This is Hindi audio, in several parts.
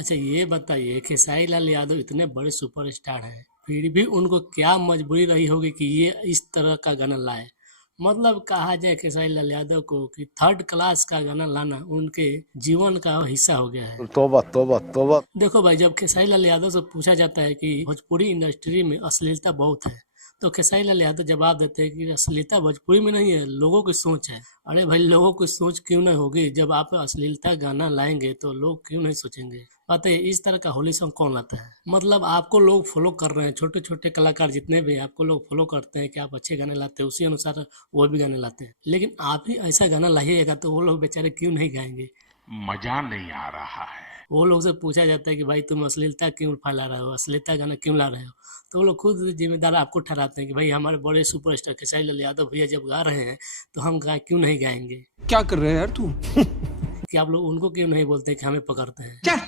अच्छा ये बताइए खेसारी लाल यादव इतने बड़े सुपरस्टार हैं, फिर भी उनको क्या मजबूरी रही होगी कि ये इस तरह का गाना लाए? मतलब कहा जाए खेसारी लाल यादव को कि थर्ड क्लास का गाना लाना उनके जीवन का हिस्सा हो गया है। तौबा तौबा तौबा। देखो भाई, जब खेसारी लाल यादव से पूछा जाता है कि भोजपुरी इंडस्ट्री में अश्लीलता बहुत है, तो खेसारी लाल यादव जवाब देते हैं कि अश्लीलता भोजपुरी में नहीं है, लोगों की सोच है। अरे भाई, लोगों की सोच क्यों नहीं होगी? जब आप अश्लीलता गाना लाएंगे तो लोग क्यों नहीं सोचेंगे? बताइए, इस तरह का होली सॉन्ग कौन लाता है? मतलब आपको लोग फॉलो कर रहे हैं, छोटे छोटे कलाकार जितने भी हैं, आपको लोग फॉलो करते हैं कि आप अच्छे गाने लाते हैं, उसी अनुसार वो भी गाने लाते हैं। लेकिन आप ही ऐसा गाना लाइएगा तो वो लोग बेचारे क्यों नहीं गाएंगे? मजा नहीं आ रहा है। वो लोग से पूछा जाता है कि भाई तुम अश्लीलता क्यों फैला रहे हो, अश्लीलता गाना क्यों ला रहे हो? तो वो लोग खुद जिम्मेदार आपको ठहराते हैं कि भाई हमारे बड़े सुपरस्टार खेसारी लाल यादव भैया जब गा रहे हैं तो हम गा क्यों नहीं गाएंगे? क्या कर रहे हैं यार तू? कि आप लोग उनको क्यों नहीं बोलते कि हमें पकड़ते हैं? क्या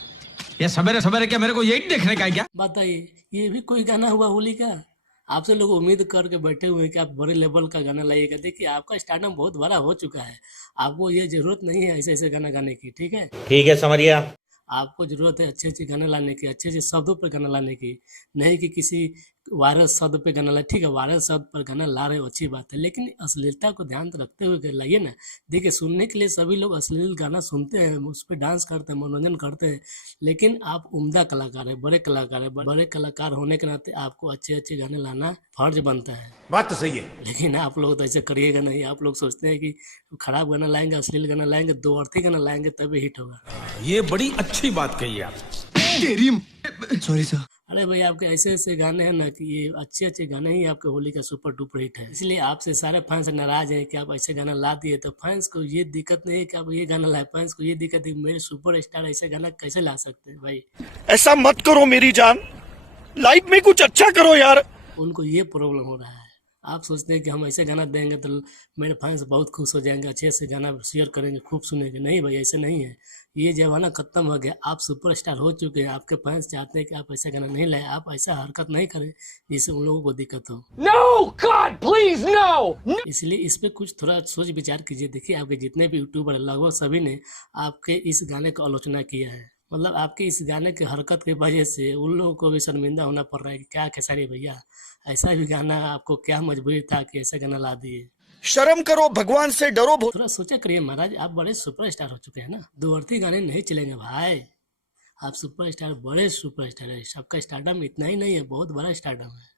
ये सवेरे सवेरे क्या मेरे को यही देखने का है क्या? बताइए, ये भी कोई गाना हुआ होली का? आपसे लोग उम्मीद करके बैठे हुए हैं कि आप बड़े लेवल का गाना लाइएगा। देखिए, आपका स्टारडम बहुत बड़ा हो चुका है, आपको ये जरूरत नहीं है ऐसे ऐसे गाना गाने की, ठीक है? ठीक है, समझ गया। आपको ज़रूरत है अच्छे-अच्छे गाने लाने की, अच्छे-अच्छे शब्दों पे गाना लाने की, नहीं कि किसी वायरल शब्द पे गाना लाए। ठीक है, वायरल शब्द पर गाना ला रहे हो अच्छी बात है, लेकिन अश्लीलता को ध्यान रखते हुए लाइए ना। देखिए, सुनने के लिए सभी लोग अश्लील गाना सुनते हैं, उस पे डांस करते हैं, मनोरंजन करते हैं, लेकिन आप उम्दा कलाकार हैं, बड़े कलाकार हैं, बड़े कलाकार होने के नाते आपको अच्छे-अच्छे गाने लाना फर्ज बनता है। बात तो सही है। लेकिन आप लोग तो ऐसे करिएगा नहीं, आप लोग सोचते हैं कि खराब गाना लाएँगे, अश्लील गाना लाएँगे, दो अर्थी गाना लाएँगे तभी हिट होगा। ये बड़ी अच्छी बात कही आप। तेरी सॉरी सर। अरे भाई, आपके ऐसे-ऐसे गाने हैं ना कि ये अच्छे-अच्छे गाने ही आपके होली का सुपर डुपर हिट है। इसलिए आपसे सारे फैन्स नाराज़ हैं कि आप ऐसे गाना ला दिए, तो फैन्स को ये दिक्कत नहीं है कि आप ये गाना लाए, फैन्स को ये दिक्कत है कि मेरे सुपरस्टार ऐसा गाना कैसे ला सकते हैं भाई? ऐसा मत करो मेरी जान, लाइफ में कुछ अच्छा करो यार। उनको ये प्रॉब्लम हो रहा है। आप सोचते हैं कि हम ऐसे गाना देंगे तो मेरे फैन्स बहुत खुश हो जाएँगे, अच्छे से गाना शेयर करेंगे, खूब सुनेंगे। नहीं भाई, ऐसा नहीं है। ये ज़माना खत्म हो गया, आप सुपरस्टार हो चुके हैं, आपके फैन्स चाहते हैं कि आप ऐसा गाना नहीं लाएँ, आप ऐसा हरकत नहीं करें जिससे उन लोगों को दिक्कत हो। No god please no. इसलिए इस पे कुछ थोड़ा सोच विचार कीजिए। देखिए, आपके जितने भी यूट्यूबर हैं, लगभग सभी ने आपके इस गाने की आलोचना किया है। मतलब आपके इस गाने की हरकत की वजह से उन लोगों को भी शर्मिंदा होना पड़ रहा है कि क्या खेसारी भैया, ऐसा भी गाना आपको क्या मजबूरी था कि ऐसा गाना ला दिए? शर्म करो, भगवान से डरो। थोड़ा सोचा करिए महाराज, आप बड़े सुपरस्टार हो चुके हैं ना, दो अर्थी गाने नहीं चलेंगे भाई। आप सुपरस्टार, बड़े सुपरस्टार है, सबका स्टारडम इतना ही नहीं है, बहुत बड़ा स्टारडम है।